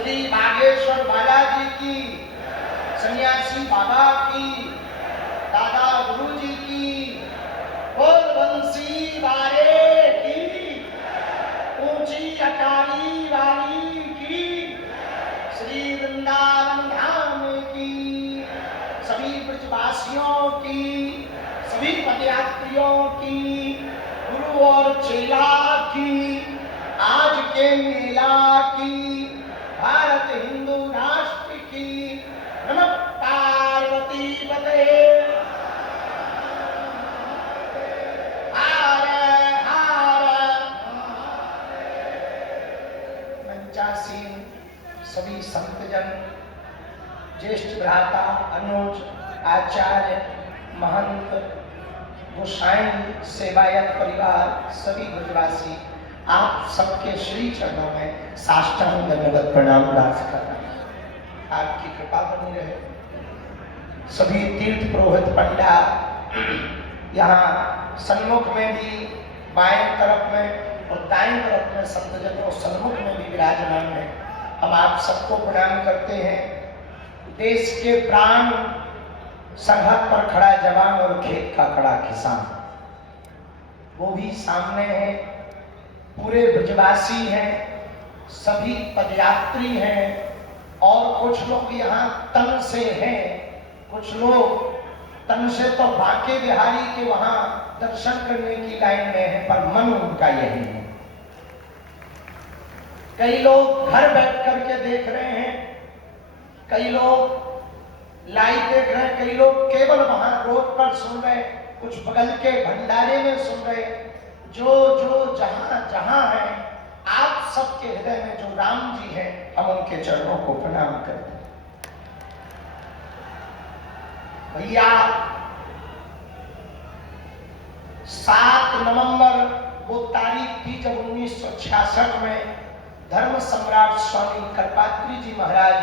श्री बागेश्वर बालाजी की, सन्यासी बाबा की, दादा गुरु जी की, बोल बंसी वाले की, ऊंची अटारी वाली की, श्री वृंदावन धाम की, सभी ब्रजवासियों की, सभी पदयात्रियों की, गुरु और चेला की, आज के मेला की, भारत हिंदू राष्ट्र की, नमः पार्वती पते। हर हर मंचासीन सभी संतजन, ज्येष्ठ भ्राता, अनुज, आचार्य, महंत, गोसाई, सेवायत परिवार, सभी ब्रजवासी, आप सबके श्री चरणों में साष्टांग दंडवत प्रणाम दास करना। आपकी कृपा बनी रहे। सभी तीर्थ पुरोहित पंडा यहाँ सन्मुख में भी, बाएं तरफ में और दाएं तरफ में संतजन और सन्मुख में भी विराजमान है। हम आप सबको प्रणाम करते हैं। देश के प्राण, सरहद पर खड़ा जवान और खेत का खड़ा किसान, वो भी सामने है। पूरे ब्रजवासी हैं, सभी पदयात्री हैं और कुछ लोग यहाँ तन से हैं। कुछ लोग तन से तो बांके बिहारी के वहां दर्शन करने की लाइन में है, पर मन उनका यही है। कई लोग घर बैठ करके देख रहे हैं, कई लोग लाइव देख रहे हैं, कई लोग केवल वहां रोड पर सुन रहे, कुछ बगल के भंडारे में सुन रहे। जो जो जहां जहां है, आप सबके हृदय में जो राम जी हैं, हम उनके चरणों को प्रणाम करते हैं। भैया 7 नवंबर वो तारीख थी जब 1966 में धर्म सम्राट स्वामी करपात्री जी महाराज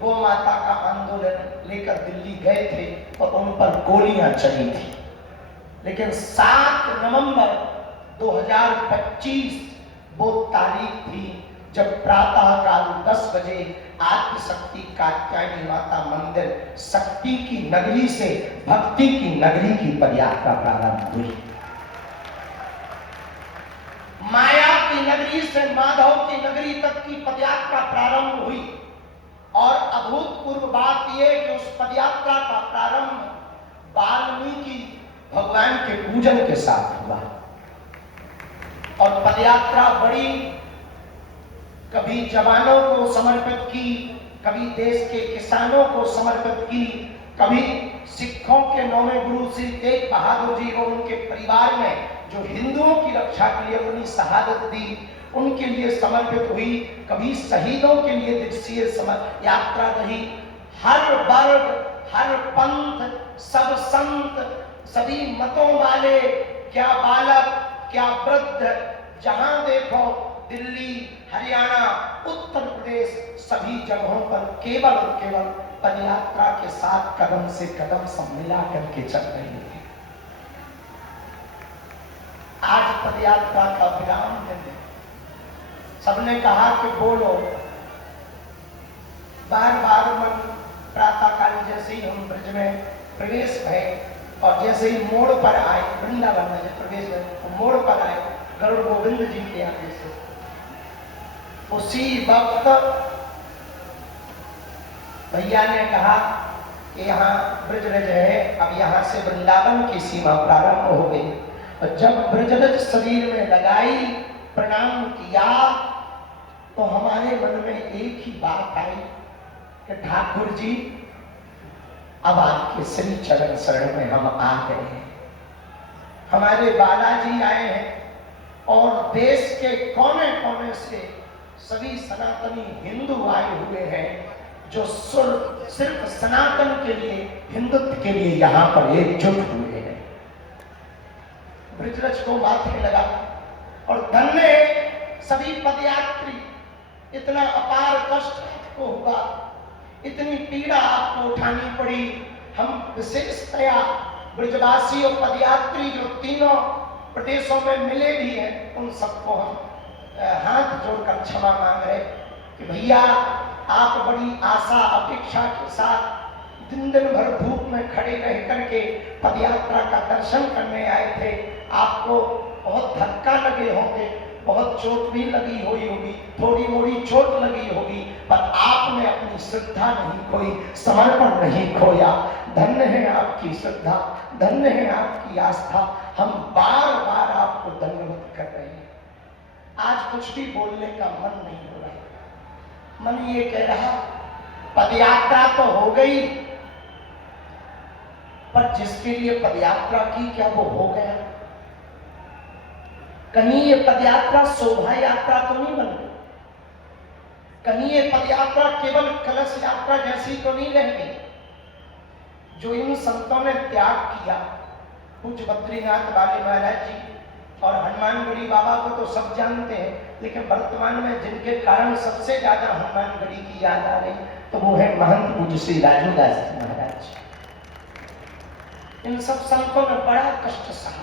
गौ माता का आंदोलन लेकर दिल्ली गए थे और उन पर गोलियां चली थी। लेकिन 7 नवंबर 2025 वो तारीख थी जब प्रातः काल 10 बजे आदिशक्ति कात्यायनी माता मंदिर, शक्ति की नगरी से भक्ति की नगरी की पदयात्रा प्रारंभ हुई। माया की नगरी से माधव की नगरी तक की पदयात्रा प्रारंभ हुई। और अभूतपूर्व बात यह कि उस पदयात्रा का प्रारंभ वाल्मीकि भगवान के पूजन के साथ हुआ और पदयात्रा बड़ी, कभी जवानों को समर्पित की, कभी देश के किसानों को समर्पित की, कभी सिखों के 9वें गुरु श्री तेग बहादुर जी और उनके परिवार में जो हिंदुओं की रक्षा के लिए अपनी शहादत दी, उनके लिए समर्पित हुई। कभी शहीदों के लिए दिवसीय यात्रा रही। हर वर्ग, हर पंथ, सब संत, सभी मतों वाले, क्या बालक, क्या वृद्ध, जहां देखो दिल्ली, हरियाणा, उत्तर प्रदेश, सभी जगहों पर केवल और केवल पदयात्रा के साथ कदम से कदम सब मिला करके चल रही थी। आज पदयात्रा का विराम दिन है। सबने कहा कि बोलो, बार बार मन प्रातःकाल जैसे ही हम ब्रज में प्रवेश भय और जैसे ही मोड़ पर आए, वृंदावन में प्रवेश भय, मोड़ पर आए गरुड़ गोविंद जी के आगे से, उसी वक्त भैया ने कहा कि यहाँ ब्रजरज है, अब यहाँ से वृंदावन की सीमा प्रारंभ हो गई। और जब ब्रजरज शरीर में लगाई, प्रणाम किया, तो हमारे मन में एक ही बात आई कि ठाकुर जी अब आपके श्री चरण शरण में हम आ गए हैं। हमारे बालाजी आए हैं और देश के कोने कोने से सभी सनातनी हिंदू आए हुए हैं जो सिर्फ सनातन के लिए, हिंदुत्व के लिए यहाँ पर एकजुट हुए हैं। ब्रजरज को माथे लगा और धन्य है सभी पदयात्री। इतना अपार कष्ट आपको हुआ, इतनी पीड़ा आपको उठानी पड़ी। हम विशेषतया ब्रजवासी और पदयात्री जो तीनों प्रदेशों में मिले भी हैं, उन सबको हम हाथ जोड़कर क्षमा मांग रहे कि भैया आप बड़ी आशा अपेक्षा के साथ दिन दिन भर धूप में खड़े रह करके पदयात्रा का दर्शन करने आए थे। आपको बहुत धक्का लगे होंगे, बहुत चोट भी लगी हुई होगी, थोड़ी मोड़ी चोट लगी होगी, पर आपने अपनी श्रद्धा नहीं खोई, समर्पण नहीं खोया। धन्य है आपकी श्रद्धा, धन्य है आपकी आस्था। हम बार बार आपको धन्यवाद कर रहे हैं। आज कुछ भी बोलने का मन नहीं हो रहा, मन ये कह रहा पदयात्रा तो हो गई, पर जिसके लिए पदयात्रा की क्या वो हो गया? कहीं ये पदयात्रा शोभा यात्रा तो नहीं बन गई, कहीं ये पदयात्रा केवल कलश यात्रा जैसी तो नहीं रह गई। जो इन संतों ने त्याग किया, पूज्य बद्रीनाथ बाली महाराज जी और हनुमानगढ़ी बाबा को तो सब जानते हैं, लेकिन वर्तमान में जिनके कारण सबसे ज्यादा हनुमानगढ़ी की याद आ रही तो वो है महंत पूज्य श्री राजूदास जी महाराज। इन सब संतों ने बड़ा कष्ट सहा,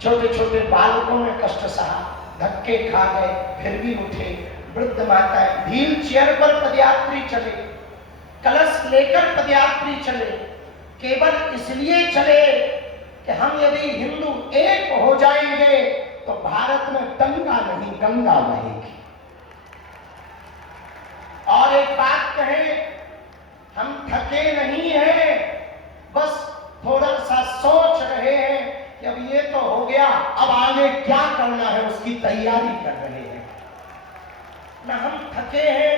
छोटे छोटे बालकों ने कष्ट सहा, धक्के खा गए फिर भी उठे। वृद्ध माताएं व्हील चेयर पर पदयात्री चले, कलश लेकर पदयात्री चले, केवल इसलिए चले कि हम यदि हिंदू एक हो जाएंगे तो भारत में दंगा नहीं गंगा बहेगी। और एक बात कहें, हम थके नहीं हैं, बस थोड़ा सा सोच रहे हैं कि अब ये तो हो गया, अब आगे क्या करना है उसकी तैयारी कर रहे हैं। न हम थके हैं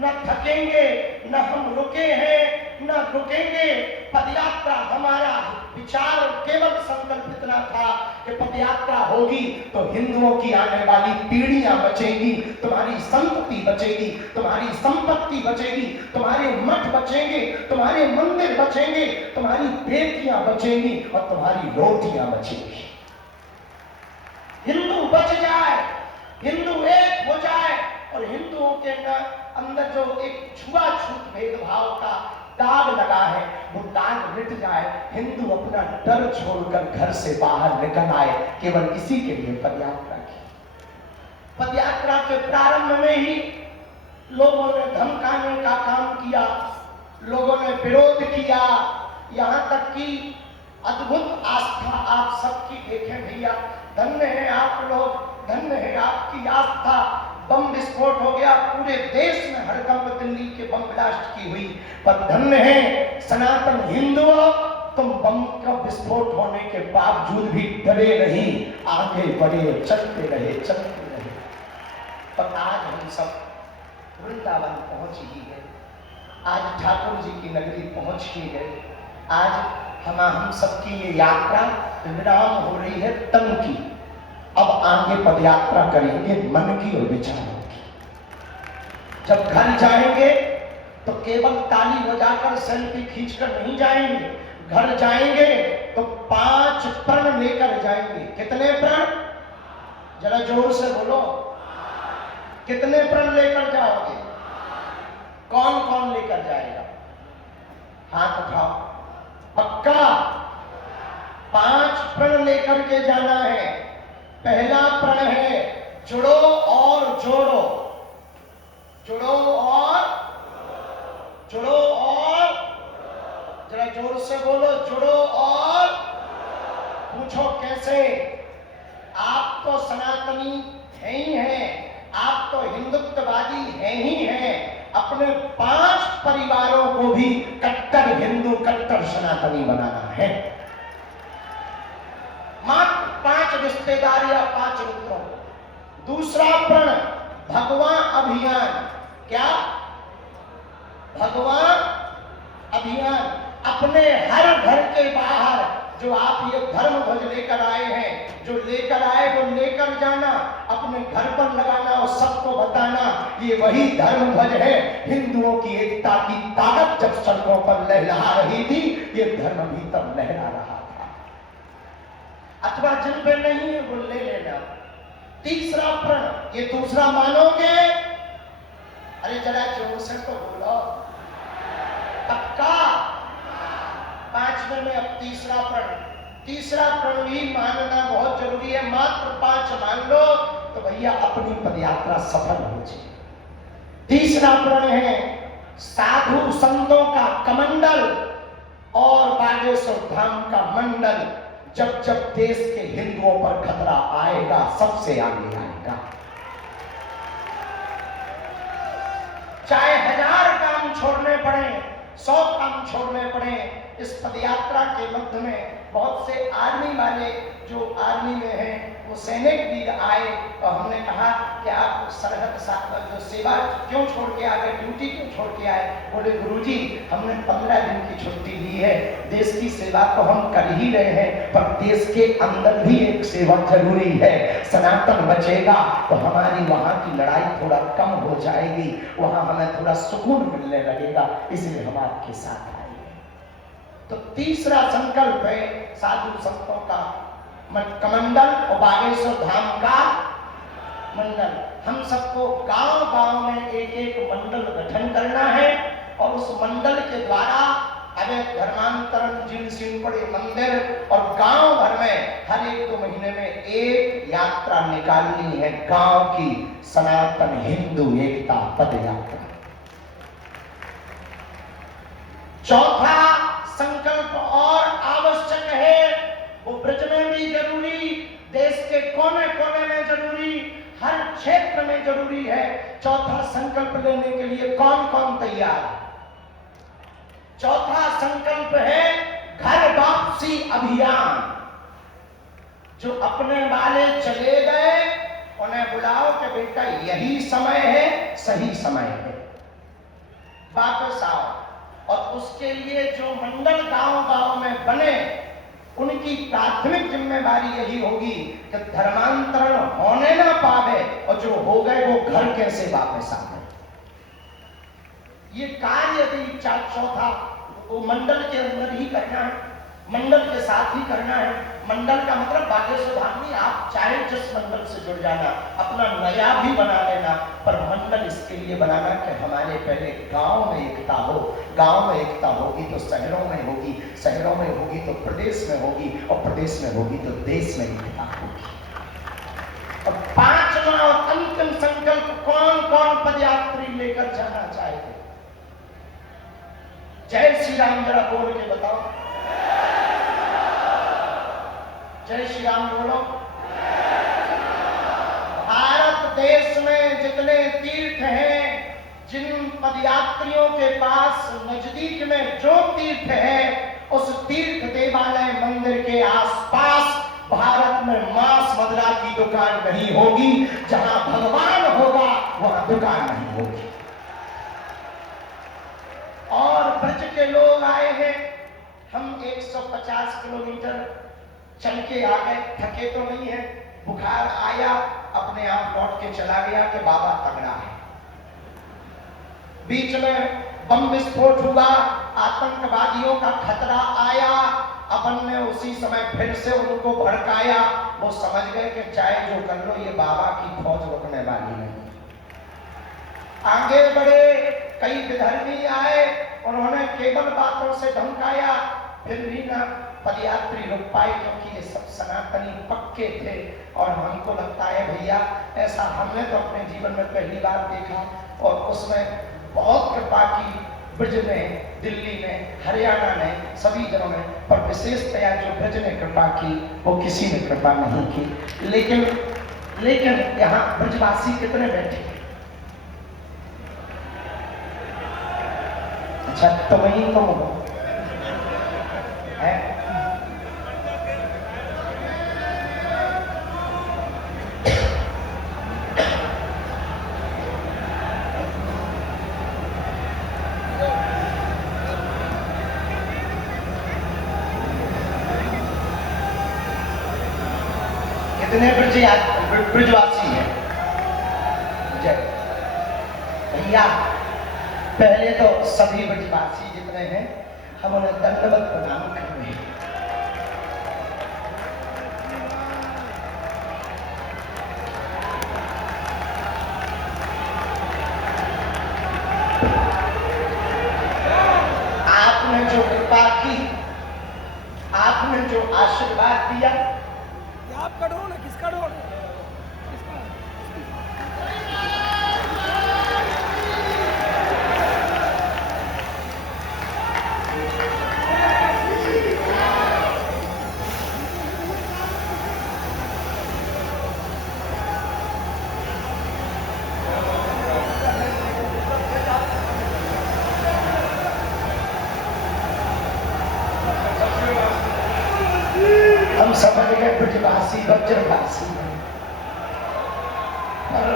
न थकेंगे, न हम रुके हैं न रुकेंगे। पदयात्रा हमारा विचार केवल संकल्प इतना था कि पदयात्रा होगी तो हिंदुओं की आने वाली पीढ़ियां बचेंगी, तुम्हारी संपत्ति बचेगी, तुम्हारी संपत्ति बचेगी, तुम्हारे मठ बचेंगे, तुम्हारे मंदिर बचेंगे, तुम्हारी बेटियां बचेंगी और तुम्हारी रोटियां बचेंगी। हिंदू बच जाए, हिंदू एक हो जाए और हिंदुओं के अंदर जो एक छुआछूत भेदभाव का दाग लगा है वो दाग मिट जाए, हिंदू अपना डर छोड़कर घर से बाहर निकल आए। केवल इसी के लिए पदयात्रा की। पदयात्रा के प्रारंभ में ही लोगों ने धमकाने का काम किया, लोगों ने विरोध किया, यहां तक कि अद्भुत आस्था आप सबकी देखें भैया। धन्य है आप लोग, धन्य है आपकी आस्था। बम विस्फोट हो गया, पूरे देश में हड़कंप दिल्ली के बम ब्लास्ट की हुई, पर धन्य है सनातन हिंदुओं, तुम बम का विस्फोट होने के बावजूद भी डरे नहीं, आगे बढ़े, चलते रहे, चलते रहे। पर आज हम सब वृंदावन पहुंच ही गए, आज ठाकुर जी की नगरी पहुंच ही गए। आज हम सबकी ये यात्रा विराम हो रही है तन की। अब आगे पदयात्रा करेंगे मन की और विचारों की। जब घर जाएंगे तो केवल ताली बजाकर सेल्फी खींचकर नहीं जाएंगे, घर जाएंगे तो 5 प्रण लेकर जाएंगे। कितने प्रण? जरा जोर से बोलो, कितने प्रण लेकर जाओगे? कौन कौन लेकर जाएगा? हाथ उठाओ। पक्का 5 प्रण लेकर के जाना है। पहला प्रण है जुड़ो और जोड़ो, जुड़ो और जुड़ो और, जरा जोर से बोलो, जुड़ो और। पूछो कैसे? आप तो सनातनी हैं ही हैं, आप तो हिंदुत्ववादी हैं ही हैं, अपने 5 परिवारों को भी कट्टर हिंदू कट्टर सनातनी बनाना है। मात्र 5 रिश्तेदार या 5 मित्रों। दूसरा प्रण भगवान अभियान। क्या? भगवान अभियान। अपने हर घर के बाहर जो आप ये धर्म ध्वज लेकर आए हैं, जो लेकर आए वो लेकर जाना, अपने घर पर लगाना और सबको बताना ये वही धर्म ध्वज है। हिंदुओं की एकता की ताकत जब सड़कों पर लहरा रही थी, ये धर्म भी तब लहरा रहा था। अथवा जिन पे नहीं है वो ले लेना। तीसरा प्रण, ये दूसरा मानोगे? अरे जरा जोर से तो बोलो, पक्का? 5वें में अब तीसरा प्रण। तीसरा प्रण भी मानना बहुत जरूरी है। मात्र 5 मान लो तो भैया अपनी पदयात्रा सफल हो जाए। तीसरा तीसरा प्रण है साधु संतों का कमंडल और बागेश्वर धाम का मंडल। जब जब देश के हिंदुओं पर खतरा आएगा सबसे आगे आएगा। चाहे 1000 काम छोड़ने पड़े, 100 काम छोड़ने पड़े, इस पदयात्रा के मध्य में बहुत से आर्मी वाले जो आर्मी में हैं वो सैनिक वीर आए और हमने कहा कि आप सरहद जो सेवा क्यों छोड़ के आ गए, ड्यूटी क्यों छोड़ के आए? बोले गुरुजी हमने 15 दिन की छुट्टी ली है, देश की सेवा तो हम कर ही रहे हैं पर देश के अंदर भी एक सेवा जरूरी है। सनातन बचेगा तो हमारी वहां की लड़ाई थोड़ा कम हो जाएगी, वहां हमें थोड़ा सुकून मिलने लगेगा, इसलिए हम आपके साथ आए। तो तीसरा संकल्प है साधु संतों का कमंडल और बागेश्वर धाम का मंडल। हम सबको गांव गांव में एक एक मंडल गठन करना है और उस मंडल के द्वारा अनेक धर्मांतरण जिन सिन पड़े मंदिर और गांव भर में हर 1-2 महीने में एक यात्रा निकालनी है, गांव की सनातन हिंदू एकता पद यात्रा। चौथा संकल्प और आवश्यक है, वो ब्रज में भी जरूरी, देश के कोने कोने में जरूरी, हर क्षेत्र में जरूरी है। चौथा संकल्प लेने के लिए कौन कौन तैयार है? चौथा संकल्प है घर वापसी अभियान। जो अपने वाले चले गए उन्हें बुलाओ कि बेटा यही समय है, सही समय है, वापस आओ। और उसके लिए जो मंडल गांव गांव में बने उनकी प्राथमिक जिम्मेदारी यही होगी कि धर्मांतरण होने ना पावे और जो हो गए वो घर कैसे वापस आ गए। ये कार्य यदि चौथा वो मंडल के अंदर ही करना है, मंडल के साथ ही करना है। मंडल का मतलब बागेश्वर धाम में आप चाहे जिस मंडल से जुड़ जाना, अपना नया भी बना लेना, पर मंडल इसके लिए बनाना कि हमारे पहले गांव में एकता हो। गांव में एकता होगी तो शहरों में होगी, शहरों में होगी तो प्रदेश में होगी और प्रदेश में होगी तो देश में एकता होगी। और 5वां और अंतिम संकल्प कौन कौन पदयात्री लेकर जाना चाहेंगे? जय श्री राम जरा बोल के बताओ। जय श्री राम बोलो। भारत देश में जितने तीर्थ हैं, जिन पदयात्रियों के पास नजदीक में जो तीर्थ है, उस तीर्थ देवालय मंदिर के आसपास भारत में मांस मदिरा की दुकान नहीं होगी। जहां भगवान होगा वहां दुकान नहीं होगी। और ब्रज के लोग आए हैं, हम 150 किलोमीटर चल के आ गए, थके तो नहीं है, बुखार आया अपने आप लौट के चला गया कि बाबा तगड़ा है। बीच में बम विस्फोट हुआ, आतंकवादियों का खतरा आया, अपन ने उसी समय फिर से उनको भड़काया। वो समझ गए कि चाहे जो कर लो ये बाबा की फौज रुकने वाली नहीं। आगे बढ़े, कई विधर्मी आए, उन्होंने केवल बातों से धमकाया, फिर भी ना पदयात्री रुक पाए क्योंकि ये सब सनातनी पक्के थे। और हमको लगता है भैया ऐसा हमने तो अपने जीवन में पहली बार देखा, और उसमें बहुत कृपा की ब्रज ने, दिल्ली ने, हरियाणा ने, सभी जनों ने, पर विशेषतया जो ब्रज ने कृपा की वो किसी ने कृपा नहीं की। लेकिन यहाँ ब्रजवासी कितने बैठे? अच्छा तो वही तो है। कितने ब्रजवासी हैं? भैया पहले तो सभी ब्रजवासी जितने हैं हम उन्हें दंडवत प्रणाम कर रहे हैं। आपने जो कृपा की, आपने जो आशीर्वाद दिया, आपका ढोल है, किसका ढोल है? ब्रजवासी वज्रवासी हैं। और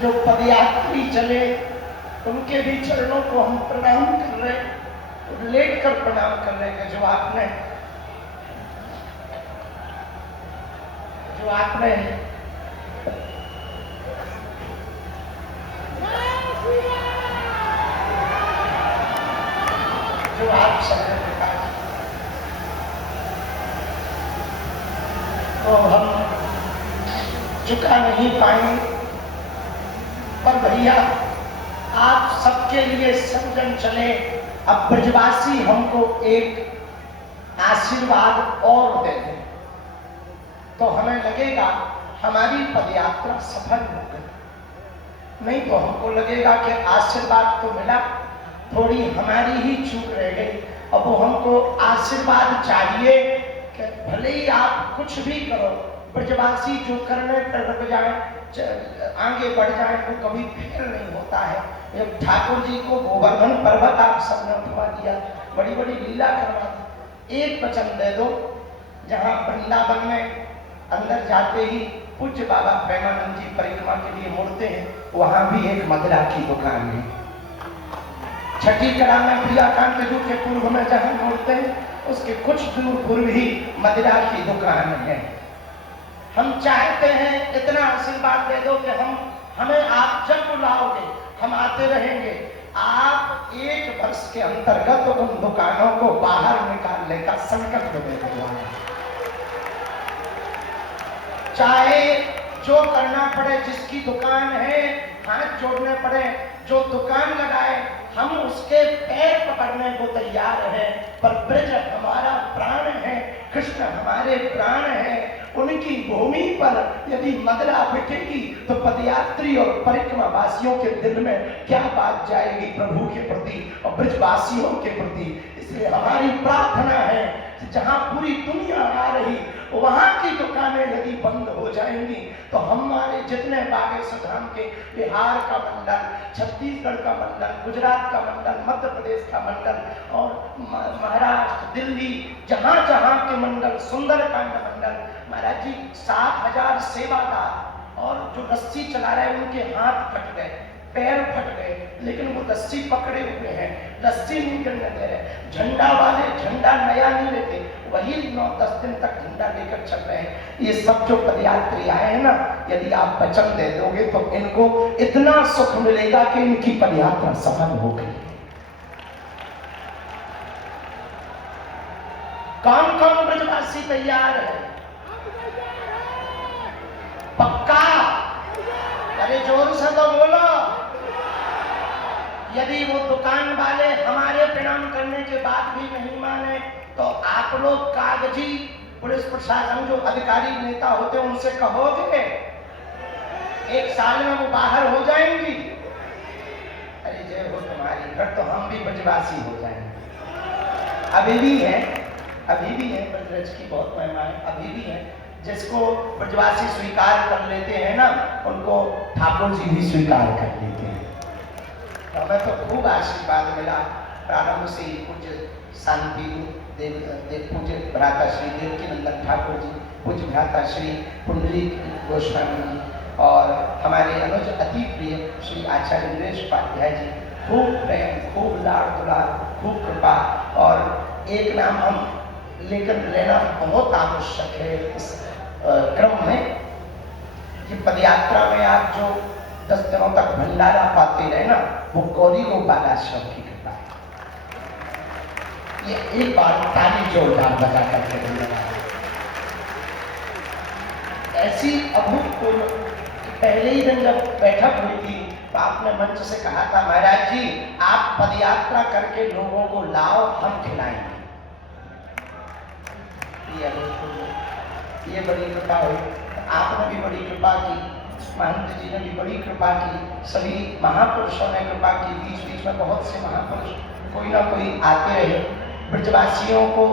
जो पदयात्री चले उनके भी चरणों को हम प्रणाम कर रहे, लेट कर प्रणाम कर रहे हैं। जो आपने जो आप सबने बताया तो हम चुका नहीं पाएंगे, पर भैया आप सबके लिए समझन चले। अब ब्रजवासी हमको एक आशीर्वाद और दे दें तो हमें लगेगा हमारी पदयात्रा सफल हो गई। नहीं तो हमको लगेगा कि आशीर्वाद तो मिला, थोड़ी हमारी ही चूक रह गई। अब वो हमको आशीर्वाद चाहिए कि भले ही आप कुछ भी करो, ब्रजवासी जो करने पर लग जाए, आगे बढ़ जाए, वो कभी फेल नहीं होता है। जब ठाकुर जी को गोवर्धन पर्वत आप सबने उठवा दिया, बड़ी बड़ी लीला करवा दी, एक वचन दे दो जहाँ वृंदावन में अंदर जाते ही पूज्य बाबा प्रेमानंद जी परिक्रमा के लिए मुड़ते हैं, वहां भी एक मदिरा की दुकान है। छठी कड़ा में प्रियाकांत के पूर्व में जहाँ मुड़ते हैं उसके कुछ दूर पूर्व ही मदिरा की दुकान है। हम चाहते हैं इतना आशीर्वाद दे दो कि हमें आप जब बुलाओगे हम आते रहेंगे। आप एक वर्ष के अंतर्गत उन दुकानों को बाहर निकालने का संकल्प ले दो। चाहे जो करना पड़े, जिसकी दुकान है हाथ जोड़ने पड़े, जो दुकान लगाए हम उसके पैर पकड़ने को तैयार है। पर ब्रज हमारा प्राण है, कृष्ण हमारे प्राण है। उनकी भूमि पर यदि मदिरा बिकेगी तो पदयात्री और परिक्रमा वासियों के दिल में क्या बात जाएगी प्रभु के प्रति और ब्रजवासियों के प्रति। इसलिए हमारी प्रार्थना है जहां पूरी दुनिया आ रही वहां की दुकानें यदि बंद हो जाएंगी तो हमारे जितने बागेश्वर धाम के बिहार का मंडल, छत्तीसगढ़ का मंडल, गुजरात का मंडल, मध्य प्रदेश का मंडल और महाराष्ट्र, दिल्ली, जहां जहां के मंडल, सुंदरकांड मंडल, महाराज जी 7,000 सेवादार और जो रस्सी चला रहे उनके हाथ फट गए, पैर फट गए, लेकिन वो रस्सी पकड़े हुए हैं, रस्सी नहीं गिरने दे रहे। झंडा वाले झंडा नया नहीं लेते, वही 9-10 दिन तक झंडा लेकर चल रहे हैं। ये सब जो पदयात्री आए हैं ना, यदि आप वचन दे दोगे तो इनको इतना सुख मिलेगा कि इनकी पदयात्रा सफल हो गई। कौन कौन ब्रजवासी तैयार है? पक्का? अरे जोर से तो बोलो। यदि वो दुकान वाले हमारे प्रणाम करने के बाद भी नहीं माने तो आप लोग कागजी पुलिस प्रशासन जो अधिकारी नेता होते हैं उनसे कहोगे 1 साल में वो बाहर हो जाएंगी। अरे जय हो तुम्हारी, फिर तो हम भी ब्रजवासी हो जाएंगे। अभी भी है ब्रज की बहुत महिमा है, अभी भी है। जिसको ब्रजवासी स्वीकार कर लेते हैं ना, उनको ठाकुर जी भी स्वीकार कर लेते हैं। हमें तो खूब आशीर्वाद मिला प्रारंभ से ही। पूज्य शांति देव पूज्य भ्राता श्री देवकीनंदन ठाकुर जी, पूज्य भ्राता श्री पुंडलिक गोस्वामी जी और हमारे अनुज अति प्रिय श्री आचार्य नरेश उपाध्याय जी, खूब प्रेम, खूब लाड़ दुलार, खूब कृपा। और एक नाम हम लेकर लेना बहुत आवश्यक है इस क्रम में कि पदयात्रा में आप जो 10 दिनों तक भंडारा पाते रहे ना, वो गौरी गोपाल आश्रम की कृपा है। ये एक बार ताली जोरदार बजा करके ऐसी अभूतपूर्व। पहले ही दिन जब बैठक हुई थी तो आपने मंच से कहा था, महाराज जी आप पदयात्रा करके लोगों को लाओ, हम खिलाएंगे। ये बड़ी कृपा हुई। आपने भी बड़ी कृपा की, महंत जी ने भी बड़ी कृपा की, सभी महापुरुषों ने कृपा की। बीच बीच में बहुत से महापुरुष कोई ना कोई आते रहे। ब्रजवासियों को,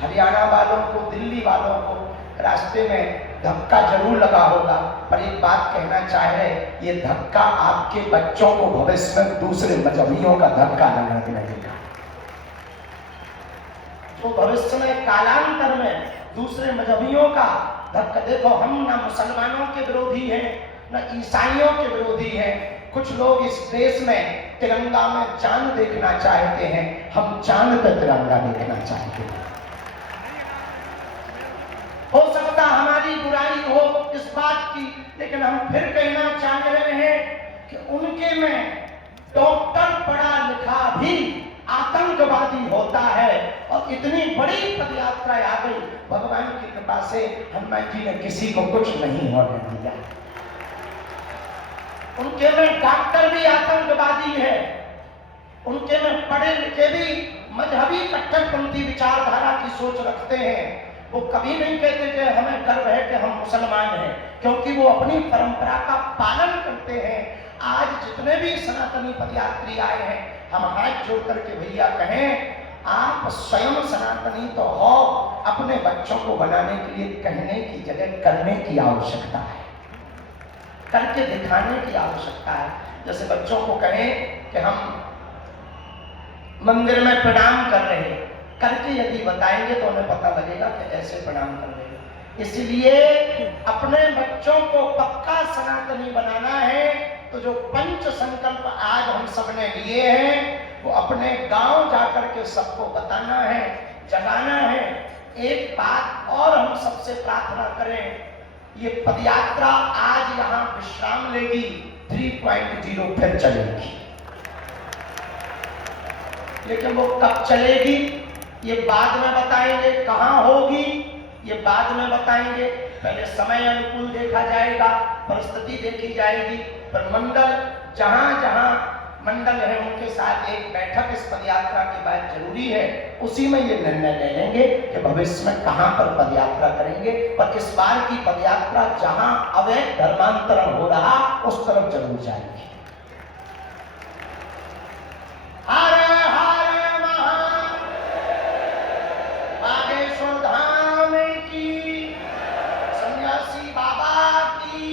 हरियाणा वालों को, दिल्ली वालों को रास्ते में धक्का जरूर लगा होगा, पर एक बात कहना चाह रहे, ये धक्का आपके बच्चों को भविष्य में दूसरे मजहबियों का धक्का लगेगा। जो भविष्य में कालांतर में दूसरे मजहबियों का धक्का। देखो, हम ना मुसलमानों के विरोधी हैं, न ईसाइयों के विरोधी हैं। कुछ लोग इस देश में तिरंगा में चांद देखना चाहते हैं, हम चांद पे तिरंगा देखना चाहते हैं। हो सकता हमारी बुराई हो इस बात की, लेकिन हम फिर कहना चाह रहे हैं कि उनके में डॉक्टर पढ़ा लिखा भी आतंकवादी होता है। और इतनी बड़ी पदयात्रा आ गई, भगवान की कृपा से हनुमान जी ने किसी को कुछ नहीं होने दिया। उनके में डॉक्टर भी आतंकवादी है, उनके में पढ़े लिखे भी मजहबी कट्टरपंथी विचारधारा की सोच रखते हैं। वो कभी नहीं कहते कि हमें गर्व है कि हम मुसलमान हैं, क्योंकि वो अपनी परंपरा का पालन करते हैं। आज जितने भी सनातनी पदयात्री आए हैं, हम हाथ जोड़ करके भैया कहें, आप स्वयं सनातनी तो हो, अपने बच्चों को बनाने के लिए कहने की जगह करने की आवश्यकता है, करके दिखाने की आवश्यकता है। जैसे बच्चों को कहें कि हम मंदिर में प्रणाम कर रहे हैं, करके यदि बताएंगे तो उन्हें पता लगेगा कि ऐसे प्रणाम कर रहे हैं। इसलिए अपने बच्चों को पक्का सनातनी बनाना है तो जो पंच संकल्प आज हम सबने लिए हैं वो अपने गांव जाकर के सबको बताना है, जगाना है। एक बात और हम सबसे प्रार्थना करें, ये पदयात्रा आज यहाँ विश्राम लेगी, 3.0 फिर चलेगी, लेकिन वो कब चलेगी ये बाद में बताएंगे, कहाँ होगी ये बाद में बताएंगे। पहले समय अनुकूल देखा जाएगा, परिस्थिति देखी जाएगी। पर मंडल, जहां जहां मंडल है उनके साथ एक बैठक इस पदयात्रा के बाद जरूरी है। उसी में ये निर्णय ले लेंगे कि भविष्य में कहां पर पदयात्रा करेंगे। पर इस बार की पदयात्रा जहां अवैध धर्मांतरण हो रहा उस तरफ जरूर जाएगी। हर हर बागेश्वर धाम की, सन्यासी बाबा की,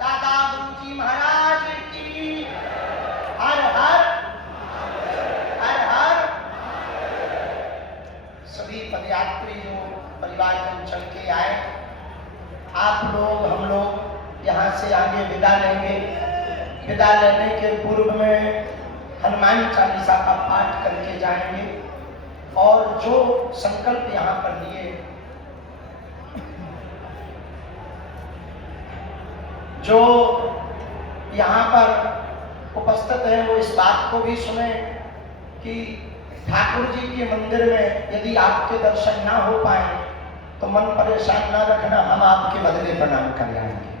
दादा गुरुजी महाराज की, हर हर हर हर। सभी पदयात्री जो परिवारजन चल के आए, आप लोग हम लोग यहाँ से आगे विदा लेंगे। विदा लेने के पूर्व में हनुमान चालीसा का पाठ करके जाएंगे और जो संकल्प यहाँ पर लिए, जो यहाँ पर उपस्थित हैं वो इस बात को भी सुने कि ठाकुर जी के मंदिर में यदि आपके दर्शन ना हो पाए तो मन परेशान ना रखना, हम आपके बदले प्रणाम कर आएंगे।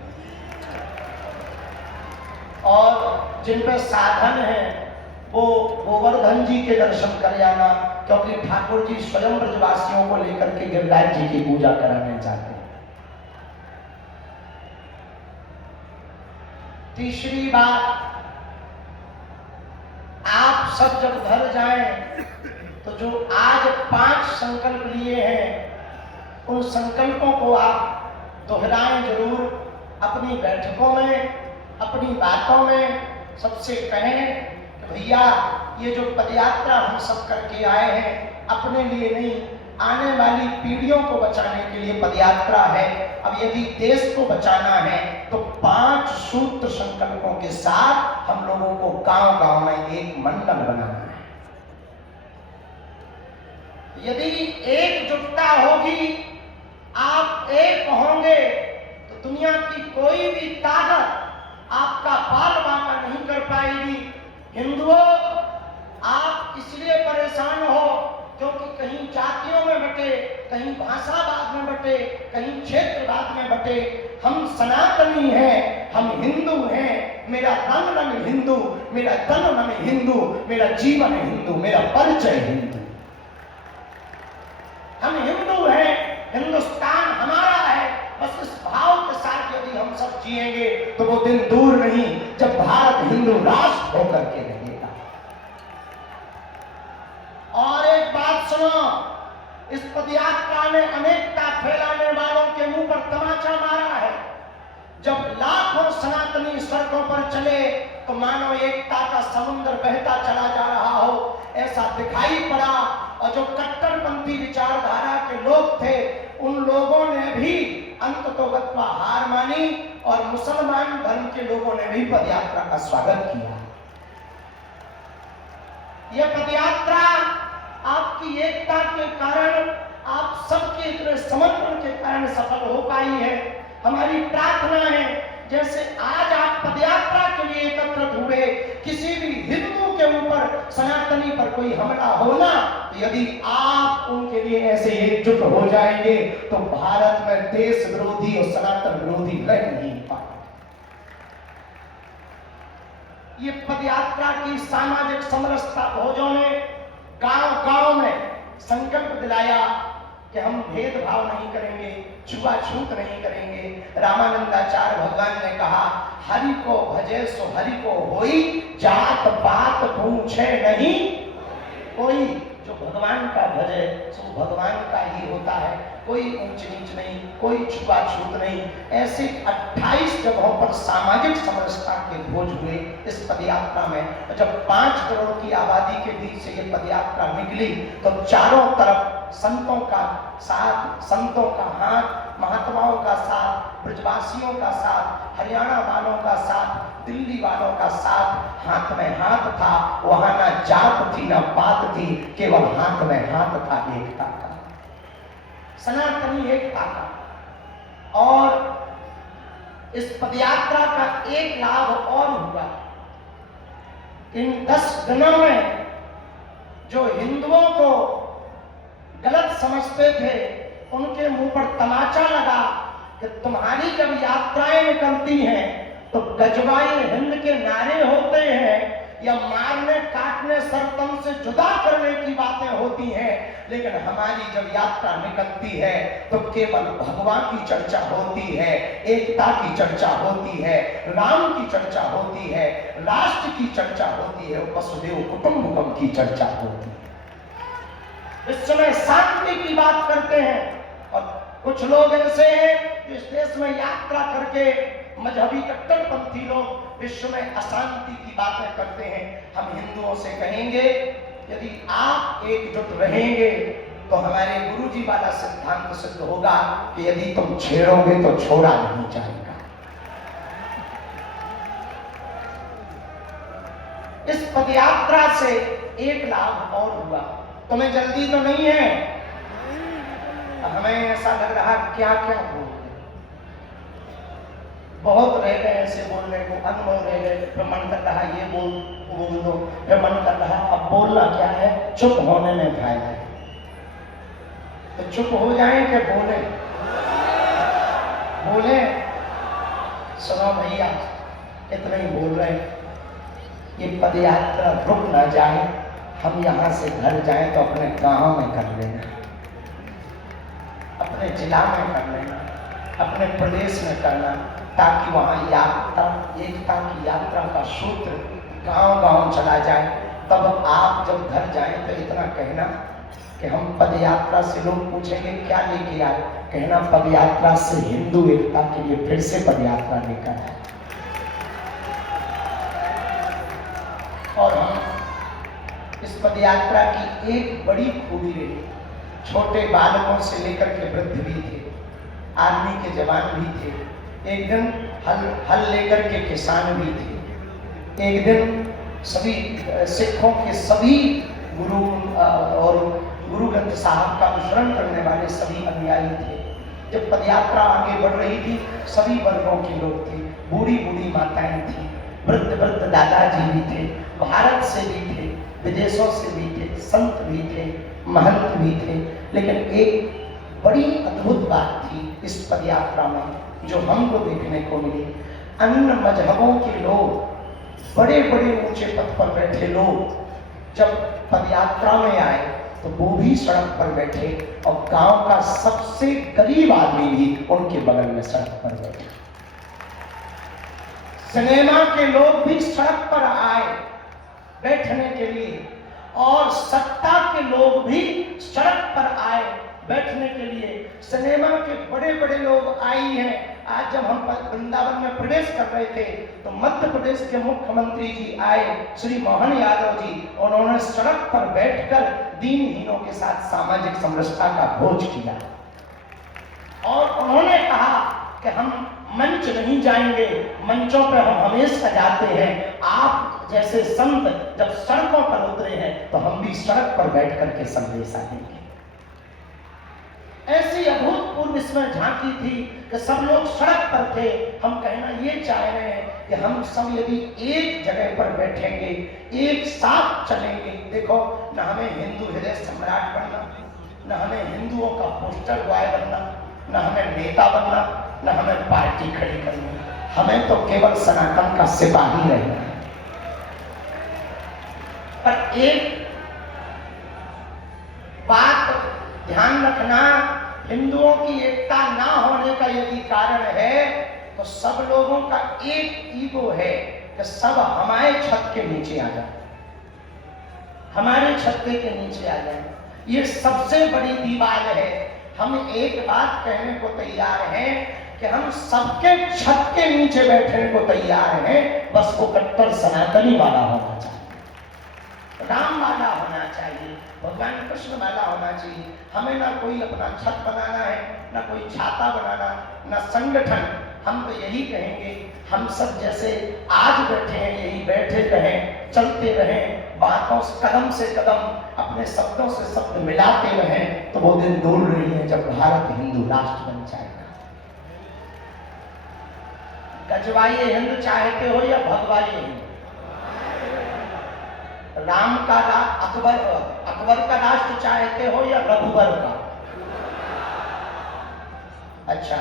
और जिन पे साधन है वो गोवर्धन जी के दर्शन कर आना, क्योंकि ठाकुर जी स्वयं ब्रजवासियों को लेकर के गिरिराज जी की पूजा कराने जाते हैं। तीसरी बात, आप सब जब घर जाएं तो जो आज 5 संकल्प लिए हैं उन संकल्पों को आप दोहराएं जरूर, अपनी बैठकों में, अपनी बातों में सबसे कहें भैया ये जो पदयात्रा हम सब करके आए हैं अपने लिए नहीं, आने वाली पीढ़ियों को बचाने के लिए पदयात्रा है। अब यदि देश को बचाना है तो 5 सूत्र संकल्पों के साथ हम लोगों को गांव गांव में एक मंडल बनाना है। यदि एकजुटता होगी, आप एक होंगे तो दुनिया की कोई भी ताकत आपका बाल बांका नहीं कर पाएगी। हिंदुओं, आप इसलिए परेशान हो क्योंकि कहीं जातियों में बटे, कहीं भाषावाद में बटे, कहीं क्षेत्रवाद में बटे। हम सनातनी हैं, हम हिंदू हैं। मेरा रंग रंग हिंदू, मेरा तन मन हिंदू, मेरा जीवन हिंदू, मेरा परिचय हिंदू। हम हिंदू हैं, हिंदुस्तान हमारा है। बस इस भाव के साथ यदि हम सब जिएंगे तो वो दिन दूर नहीं जब भारत हिंदू राष्ट्र होकर के रहेगा। और एक बात सुनो, इस पदयात्रा ने अनेकता फैलाने वालों के मुंह पर तमाचा मारा है। जब लाखों सनातनी सड़कों पर चले तो मानो एकता का समुद्र बहता चला जा रहा हो, ऐसा दिखाई पड़ा। और जो कट्टरपंथी विचारधारा के लोग थे उन लोगों ने भी अंततोगत्वा हार मानी और मुसलमान धर्म के लोगों ने भी पदयात्रा का स्वागत किया। यह पदयात्रा आपकी एकता के कारण, आप सबके इतने समर्पण के कारण सफल हो पाई है। हमारी प्रार्थना है जैसे आज आप पदयात्रा के लिए एकत्रित हुए, किसी भी हिंदू के ऊपर सनातनी पर कोई हमला होना, तो यदि आप उनके लिए ऐसे एकजुट हो जाएंगे तो भारत में देश विरोधी और सनातन विरोधी रह नहीं पाए। ये पदयात्रा की सामाजिक समरसता भोजों ने गांव-गांव में संकल्प दिलाया कि हम भेदभाव नहीं करेंगे, छुआछूत नहीं करेंगे। रामानंदाचार्य भगवान ने कहा, हरि को भजे सो हरि को होई, जात पात पूछे नहीं कोई। जो भगवान का भजे सो भगवान का ही होता है, कोई ऊंच नीच नहीं, कोई छुआछूत नहीं। ऐसे 28 जगहों पर सामाजिक समरसता के भोज हुए इस पदयात्रा में। जब 5 करोड़ की आबादी के बीच से ये पदयात्रा निकली तो चारों तरफ संतों का साथ, संतों का हाथ, महात्माओं का साथ, ब्रजवासियों का साथ, हरियाणा वालों का साथ, दिल्ली वालों का साथ, हाथ में हाथ था। वहां ना जात थी ना पात थी, केवल हाथ में हाथ था एकता का, सनातनी एकता का। और इस पदयात्रा का एक लाभ और हुआ। इन 10 दिनों में जो हिंदुओं को गलत समझते थे उनके मुंह पर तमाचा लगा कि तुम्हारी जब यात्राएं निकलती हैं तो गजवाए हिंद के नारे होते हैं या मारने काटने सरतम से जुदा करने की बातें होती हैं, लेकिन हमारी जब यात्रा निकलती है तो केवल भगवान की चर्चा होती है, एकता की चर्चा होती है, राम की चर्चा होती है, राष्ट्र की चर्चा होती है, वसुदेव कुटुंबकम की चर्चा होती है। इस समय शांति की बात करते हैं और कुछ लोग ऐसे हैं इस देश में यात्रा करके मजहबी कट्टरपंथी लोग विश्व में अशांति की बातें करते हैं। हम हिंदुओं से कहेंगे यदि आप एकजुट रहेंगे तो हमारे गुरुजी वाला सिद्धांत सिद्ध होगा कि यदि तुम छेड़ोगे तो छोड़ा नहीं जाएगा। इस पदयात्रा से एक लाभ और हुआ। तुम्हें जल्दी तो नहीं है, हमें ऐसा लग रहा क्या क्या बोल बहुत रह गए ऐसे बोलने को, अनुभव रह गए, फिर मन कर रहा ये बोल दो, फिर मन कर रहा अब बोलना क्या है, चुप होने में फायदा है। तो चुप हो जाए कि बोले? बोले सुनो भैया इतना ही बोल रहे, ये पदयात्रा रुक ना जाए, हम यहाँ से घर जाएं तो अपने गांव में कर लेना, अपने जिला में कर लेना, अपने प्रदेश में करना, ताकि वहाँ यात्रा, एकता की यात्रा का सूत्र गांव-गांव चला जाए। तब आप जब घर जाएं तो इतना कहना कि हम पदयात्रा से, लोग पूछेंगे क्या लेके आए, कहना पदयात्रा से हिंदू एकता के लिए फिर से पदयात्रा लेकर आए। और हम इस पदयात्रा की एक बड़ी खूबी रही, छोटे बालकों से लेकर के वृद्ध भी थे, आर्मी के जवान भी थे, एक दिन हल लेकर के किसान भी थे, एक दिन सभी सिखों के सभी गुरु और गुरु ग्रंथ साहब का अनुसरण करने वाले सभी अनुयायी थे। जब पदयात्रा आगे बढ़ रही थी सभी वर्गों के लोग थे, बूढ़ी बूढ़ी माताएं थी, वृद्ध वृद्ध दादाजी भी थे, भारत से भी थे, विदेशों से भी थे, संत भी थे, महंत भी थे। लेकिन एक बड़ी अद्भुत बात थी इस पदयात्रा में जो हमको देखने को मिली। अन्य मजहबों के लोग, बड़े बड़े ऊंचे पद पर बैठे लोग जब पदयात्रा में आए तो वो भी सड़क पर बैठे और गांव का सबसे गरीब आदमी भी उनके बगल में सड़क पर बैठे। सिनेमा के लोग भी सड़क पर आए बैठने के लिए और सत्ता के लोग भी सड़क पर आए बैठने के लिए। सिनेमा के बड़े बड़े लोग आई हैं, आज जब हम वृंदावन में प्रवेश कर रहे थे तो मध्य प्रदेश के मुख्यमंत्री जी आए, श्री मोहन यादव जी, उन्होंने सड़क पर बैठकर दीनहीनों के साथ सामाजिक समरसता का भोज किया और उन्होंने कहा कि हम मंच नहीं जाएंगे, मंचों पर हम हमेशा जाते हैं, आप जैसे संत जब सड़कों पर उतरे हैं तो हम भी सड़क पर बैठ करके संदेश देंगे। ऐसी अभूतपूर्व इसमें झांकी थी कि सब लोग सड़क पर थे। हम कहना ये चाह रहे हैं कि हम सब यदि एक जगह पर बैठेंगे, एक साथ चलेंगे, देखो न हमें हिंदू हृदय सम्राट बनना, न हमें हिंदुओं का पोस्टर बॉय बनना, न हमें नेता बनना, न हमें पार्टी खड़ी करनी, हमें तो केवल सनातन का सिपाही रहना है। पर एक बात ध्यान रखना, हिंदुओं की एकता ना होने का यदि कारण है तो सब लोगों का एक ईगो है कि सब हमारे छत के नीचे आ जाए, हमारे छत्ते के नीचे आ जाए। ये सबसे बड़ी दीवार है। हम एक बात कहने को तैयार हैं कि हम सबके छत के नीचे बैठने को तैयार हैं, बस वो कट्टर सनातनी वाला होना चाहिए, राम वाला होना चाहिए, भगवान कृष्ण वाला होना चाहिए। हमें ना कोई अपना छत बनाना है, ना कोई छाता बनाना, ना संगठन। हम तो यही कहेंगे, हम सब जैसे आज बैठे हैं यही बैठे रहें, चलते रहें, बातों कदम से कदम, अपने शब्दों से शब्द मिलाते रहें, तो वो दिन दूर नहीं है जब भारत हिंदू राष्ट्र बन जाएगा। गजवाइए हिंद चाहते हो या भगवाइए हिंद? राम का अकबर का राष्ट्र चाहते हो या रघुबर का? अच्छा,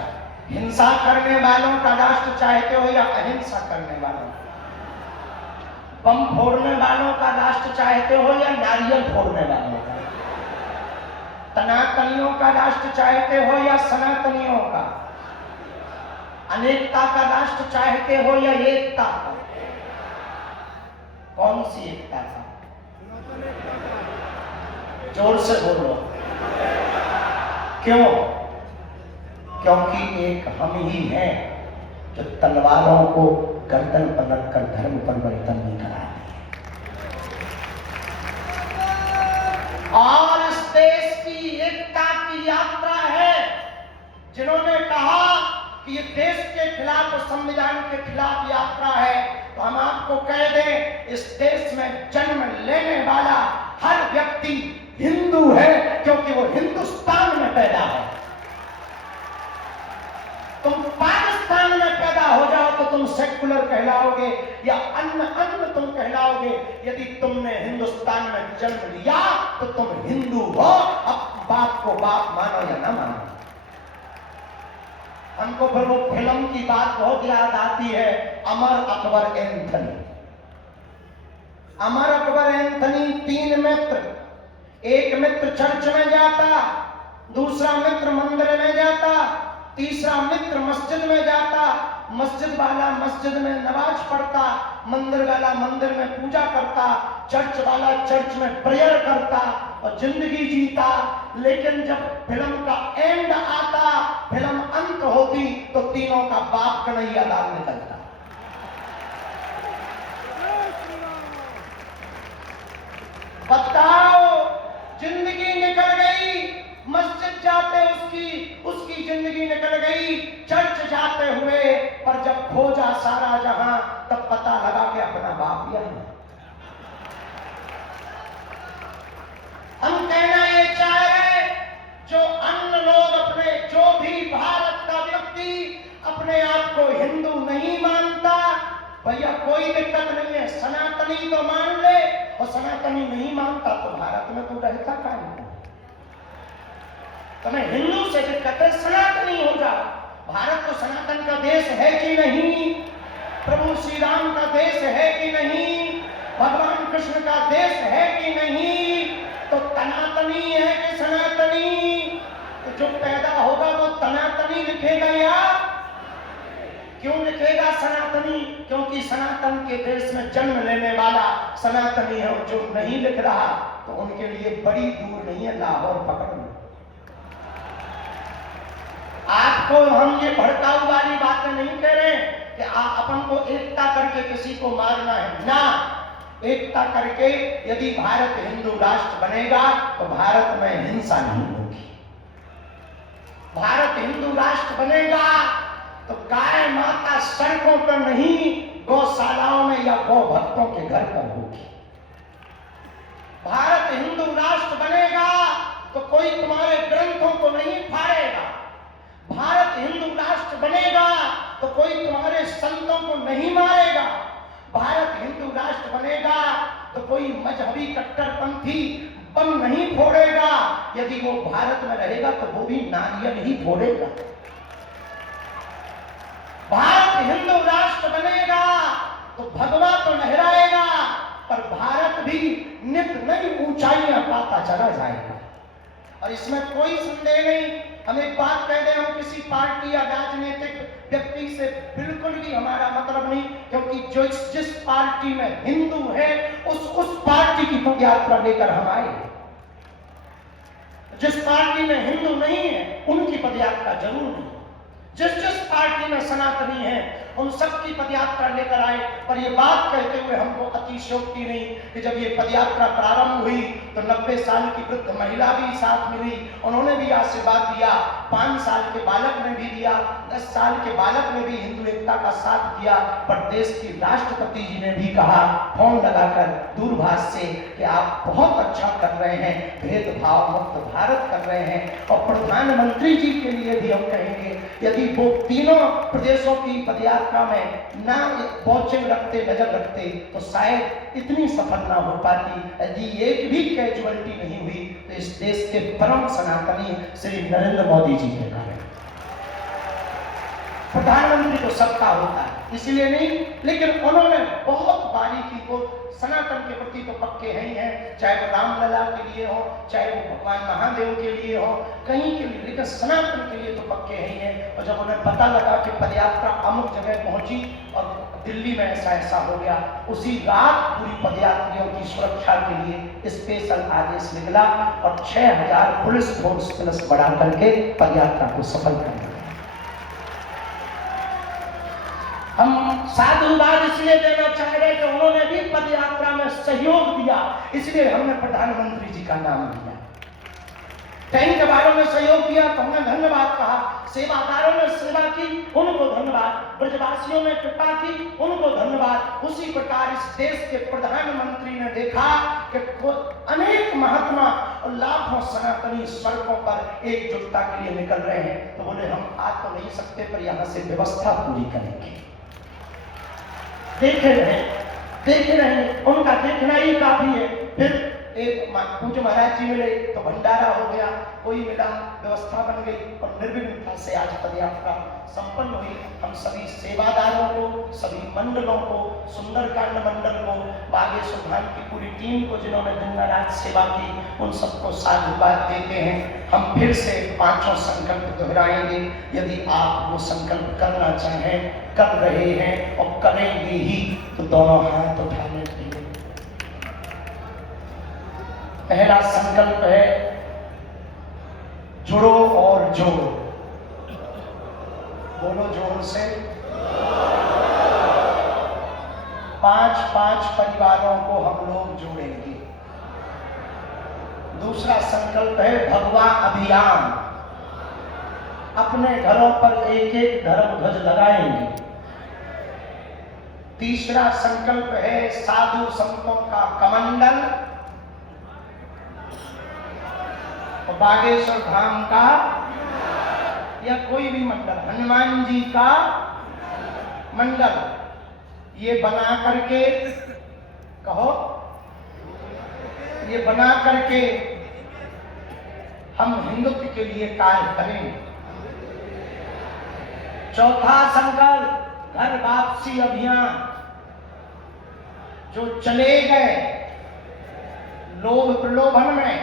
हिंसा करने वालों का राष्ट्र चाहते हो या अहिंसा करने वालों? बम फोड़ने वालों का राष्ट्र चाहते हो या नारियल फोड़ने वालों का? सनातनियों का राष्ट्र चाहते हो या सनातनियों का? अनेकता का राष्ट्र चाहते हो या एकता का? कौन सी एकता का? जोर से बोलो। क्यों? क्योंकि एक हम ही हैं जो तलवारों को गर्दन पर रखकर धर्म परिवर्तन नहीं कराते। और इस देश की एकता की यात्रा है। जिन्होंने कहा कि ये देश के खिलाफ और संविधान के खिलाफ यात्रा है, तो हम आपको कह दें, इस देश में जन्म लेने वाला हर व्यक्ति हिंदू है, क्योंकि वो हिंदुस्तान में पैदा है। तुम पाकिस्तान में पैदा हो जाओ तो तुम सेक्युलर कहलाओगे या अन्य तुम कहलाओगे। यदि तुमने हिंदुस्तान में जन्म लिया तो तुम हिंदू हो। अब बाप को बाप मानो या ना मानो। हमको फिर वो फिल्म की बात बहुत याद आती है, अमर अकबर एंथनी। अमर अकबर एंथनी 3 मित्र, एक मित्र चर्च में जाता, दूसरा मित्र मंदिर में जाता, तीसरा मित्र मस्जिद में जाता। मस्जिद वाला मस्जिद में नमाज पढ़ता, मंदिर वाला मंदिर में पूजा करता, चर्च वाला चर्च में प्रेयर करता और जिंदगी जीता। लेकिन जब फिल्म का एंड आता, फिल्म अंत होती, तो तीनों का बाप कन्हैया लाल निकलता। बताओ, जिंदगी निकल गई। मस्जिद जाते उसकी जिंदगी निकल गई, चर्च जाते हुए, पर जब खोजा सारा जहां तब पता लगा कि अपना बाप यही है। हम कहना ये चाह रहे, जो अन्य लोग अपने, जो भी भारत का व्यक्ति अपने आप को हिंदू नहीं मानता, भैया कोई दिक्कत नहीं है, सनातनी तो मान ले, और सनातनी नहीं मानता तो भारत में तो रहता क्या है? तुम्हें हिंदू से दिक्कत है, सनातनी हो जाओ। भारत तो सनातन का देश है कि नहीं? प्रभु श्री राम का देश है कि नहीं? भगवान कृष्ण का देश है कि नहीं? तो तनातनी है कि सनातनी? तो जो पैदा होगा वो तनातनी लिखेगा या क्यों लिखेगा सनातनी? क्योंकि सनातन के देश में जन्म लेने वाला सनातनी है। जो नहीं लिख रहा तो उनके लिए बड़ी दूर नहीं है लाहौर पकड़ लो। आप आपको हम ये भड़काऊ वाली बातें नहीं कह रहे कि अपन को एकता करके किसी को मारना है ना। एकता करके यदि भारत हिंदू राष्ट्र बनेगा तो भारत में हिंसा नहीं होगी। भारत हिंदू राष्ट्र बनेगा तो गाय माता सड़कों पर नहीं, गौशालाओं में या गौ भक्तों के घर पर होगी। भारत हिंदू राष्ट्र बनेगा तो कोई तुम्हारे ग्रंथों को नहीं फाड़ेगा। भारत हिंदू राष्ट्र बनेगा तो कोई तुम्हारे संतों को नहीं मारेगा। भारत हिंदू राष्ट्र बनेगा तो कोई मजहबी कट्टरपंथी बम नहीं फोड़ेगा। यदि वो भारत में रहेगा तो वो भी नारियल ही फोड़ेगा। भारत हिंदू राष्ट्र बनेगा तो भगवा तो लहराएगा, पर भारत भी नित नई ऊंचाइयां पाता चला जाएगा। और इसमें कोई संदेह नहीं। हम एक बात कह दें, हम किसी पार्टी या राजनीतिक व्यक्ति से बिल्कुल भी हमारा मतलब नहीं, क्योंकि जो जिस पार्टी में हिंदू है उस पार्टी की पद यात्रा लेकर हम आए। जिस पार्टी में हिंदू नहीं है उनकी पद यात्रा जरूर नहीं। जिस पार्टी में सनातनी है उन सबकी पदयात्रा लेकर आए। पर यह बात कहते हुए हमको अतिशयोक्ति नहीं कि जब ये पदयात्रा प्रारंभ हुई तो 90 साल की वृद्ध महिला भी साथ मिली, उन्होंने भी आशीर्वाद दिया। 5 साल के बालक ने भी दिया, 10 साल के बालक ने भी हिंदू एकता का साथ दिया। पर देश की राष्ट्रपति जी ने भी कहा फोन लगाकर दूरभाष से कि आप बहुत अच्छा कर रहे हैं, भेदभाव मुक्त भारत कर रहे हैं। और प्रधानमंत्री जी के लिए भी हम कहेंगे, यदि वो तीनों प्रदेशों की पदयात्रा में ना वॉचिंग रखते, नजर रखते, तो शायद इतनी सफल ना हो पाती। यदि एक भी कैजुअलिटी नहीं हुई तो इस देश के परम सनातनी श्री नरेंद्र मोदी जी के कारण। प्रधानमंत्री तो सबका होता है इसलिए नहीं, लेकिन उन्होंने बहुत बारीकी को सनातन के प्रति तो पक्के हैं ही हैं, चाहे वो रामलला के लिए हो, चाहे वो भगवान महादेव के लिए हो, कहीं के लिए, लेकिन सनातन के लिए तो पक्के हैं ही हैं। और जब उन्हें पता लगा कि पदयात्रा अमुक जगह पहुंची और दिल्ली में ऐसा हो गया, उसी रात पूरी पदयात्रियों की सुरक्षा के लिए स्पेशल आदेश निकला और 6000 पुलिस फोर्स प्लस बढ़ा करके पदयात्रा को सफल कर दिया। हम साधुवाद इसलिए देना चाह रहे हैं कि उन्होंने भी पदयात्रा में सहयोग दिया, इसलिए हमने प्रधानमंत्री जी का नाम लिया। टैंक वालों ने सहयोग किया तो हमने धन्यवाद कहा, सेवादारों ने सेवा की उनको धन्यवाद, ब्रजवासियों ने कृपा की उनको धन्यवाद। उसी प्रकार इस देश के प्रधानमंत्री ने देखा कि अनेक महात्मा और लाखों सनातनी सड़कों पर एकजुटता के लिए निकल रहे हैं, तो बोले हम आ तो नहीं सकते पर यहाँ से व्यवस्था पूरी करेंगे। देख रहे उनका देखना ही काफी है। फिर एक पूज्य महाराज जी मिले तो भंडारा हो गया, कोई मिला, व्यवस्था बन गई और निर्विघ्नता से आज पदयात्रा संपन्न हुई। हम सभी सेवादारों को, सभी मंडलों को, सुंदरकांड मंडल को, बागेश्वर धाम की पूरी टीम को जिन्होंने दिन रात सेवा की, उन सबको साधुवाद देते हैं। हम फिर से 5 संकल्प दोहराएंगे। यदि आप वो संकल्प करना चाहें, कर रहे हैं और करेंगे ही, तो दोनों हाथ उठाने चाहिए। पहला संकल्प है जुड़ो और जोड़ो। बोलो जोर से। 5 परिवारों को हम लोग जोड़ेंगे। दूसरा संकल्प है भगवा अभियान। अपने घरों पर एक धर्म ध्वज लगाएंगे। तीसरा संकल्प है साधु संतों का कमंडल और बागेश्वर धाम का या कोई भी मंडल, हनुमान जी का मंडल, ये बना करके कहो, ये बना करके हम हिंदुत्व के लिए कार्य करेंगे। चौथा संकल्प घर वापसी अभियान। जो चले गए लोभ प्रलोभन में,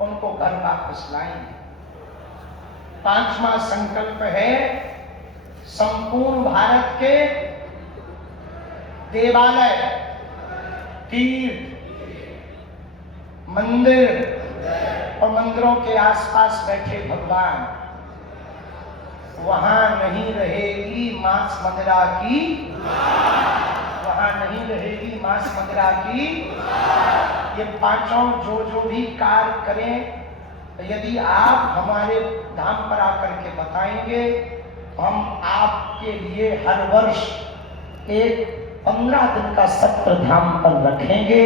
उनको घर वापस लाएंगे। 5वां संकल्प है संपूर्ण भारत के देवालय, तीर्थ, मंदिर और मंदिरों के आसपास बैठे भगवान वहां नहीं रहेगी मांस मदिरा की, वहां नहीं रहेगी मांस मदिरा की। ये पांचों जो भी कार्य करें, यदि आप हमारे धाम पर आकर के बताएंगे, हम आपके लिए हर वर्ष एक 15 दिन का सत्र धाम पर रखेंगे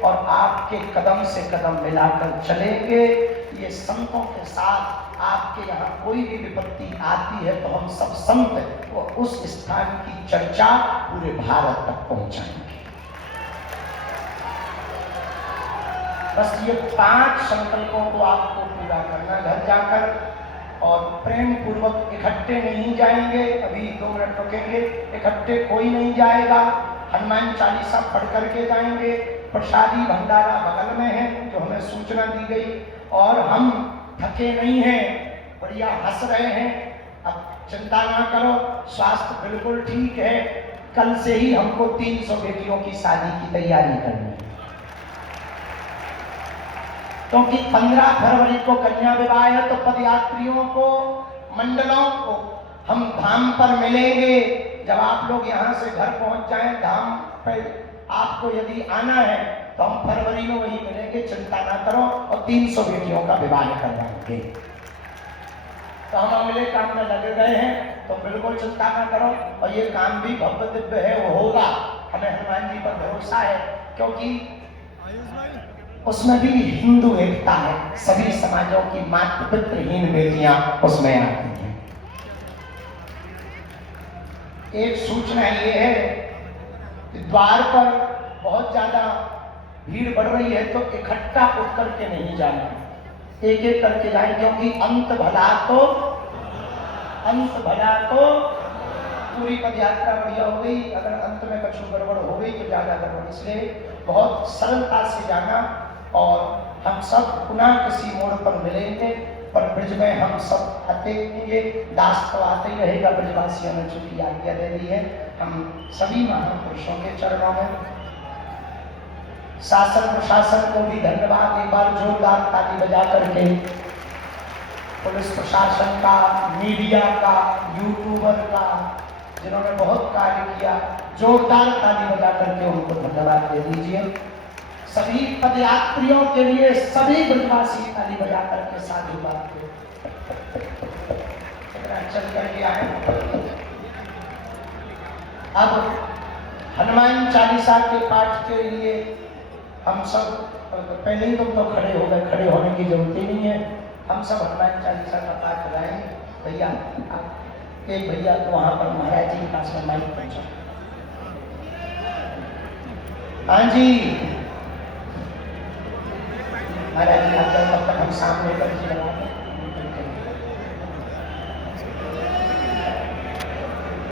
और आपके कदम से कदम मिलाकर चलेंगे। ये संतों के साथ आपके यहाँ कोई भी विपत्ति आती है तो हम सब संत वो उस स्थान की चर्चा पूरे भारत तक पहुंचाएंगे। बस ये 5 संकल्पों को आपको पूरा करना घर जाकर, और प्रेम पूर्वक इकट्ठे नहीं जाएंगे। अभी 2 मिनट रुकेंगे, इकट्ठे कोई नहीं जाएगा। हनुमान चालीसा पढ़ करके जाएंगे। प्रसादी भंडारा बगल में है जो हमें सूचना दी गई, और हम थके नहीं हैं, बढ़िया हंस रहे हैं। अब चिंता ना करो, स्वास्थ्य बिल्कुल ठीक है। कल से ही हमको 300 बेटियों की शादी की तैयारी करनी है, क्योंकि 15 फरवरी को कन्या विवाह है। तो पदयात्रियों को, मंडलों को हम धाम पर मिलेंगे। जब आप लोग यहाँ से घर पहुंच जाएं, धाम पर आपको यदि आना है तो हम फरवरी में वही मिलेंगे, चिंता ना करो। और 300 बेटियों का विवाह करवाएंगे। तो हम अगले काम में लगे गए हैं, तो बिल्कुल चिंता ना करो। और ये काम भी भव्य दिव्य है, वो होगा। हमें हनुमान जी पर भरोसा है, क्योंकि उसमें भी हिंदू एकता है। सभी समाजों की मातृ पितृहीन बेटियां उसमें आती हैं। एक सूचना ये है कि द्वार पर बहुत ज्यादा भीड़ बढ़ रही है, तो इकट्ठा उठ करके नहीं जाना, एक एक करके जाए, क्योंकि अंत भला तो पूरी पदयात्रा बढ़िया हो गई। अगर अंत में कुछ गड़बड़ हो गई तो ज्यादा गड़बड़, इसलिए बहुत सरलता से जाना। और हम सब पुनः किसी मोड़ पर मिलेंगे, पर ब्रज में हम सब आते रहेंगे। दास तो आते ही रहेगा, ब्रजवासियों ने चूंकि आज्ञा दे दी है। हम सभी महापुरुषों के चरणों में, शासन प्रशासन को भी धन्यवाद। एक बार जोरदार ताली बजा करके पुलिस प्रशासन का, मीडिया का, यूट्यूबर का, जिन्होंने बहुत कार्य किया, जोरदार ताली बजा करके उनको धन्यवाद दे दीजिए। सभी पदयात्रियों के लिए सभी ब्रजवासी ताली बजा करके साधुवाद दे। चल करके आए। अब हनुमान चालीसा के पाठ के लिए हम सब, पहले ही तुम तो खड़े हो गए, खड़े होने की जरूरत ही नहीं है। हम सब हनुमान चालीसा का पाठ गाएंगे। भैया एक भैया तो वहां पर महाराज जी के पास में माइक पहुंचा। हाँ जी महाराज जी, आप तब तक हम सामने कर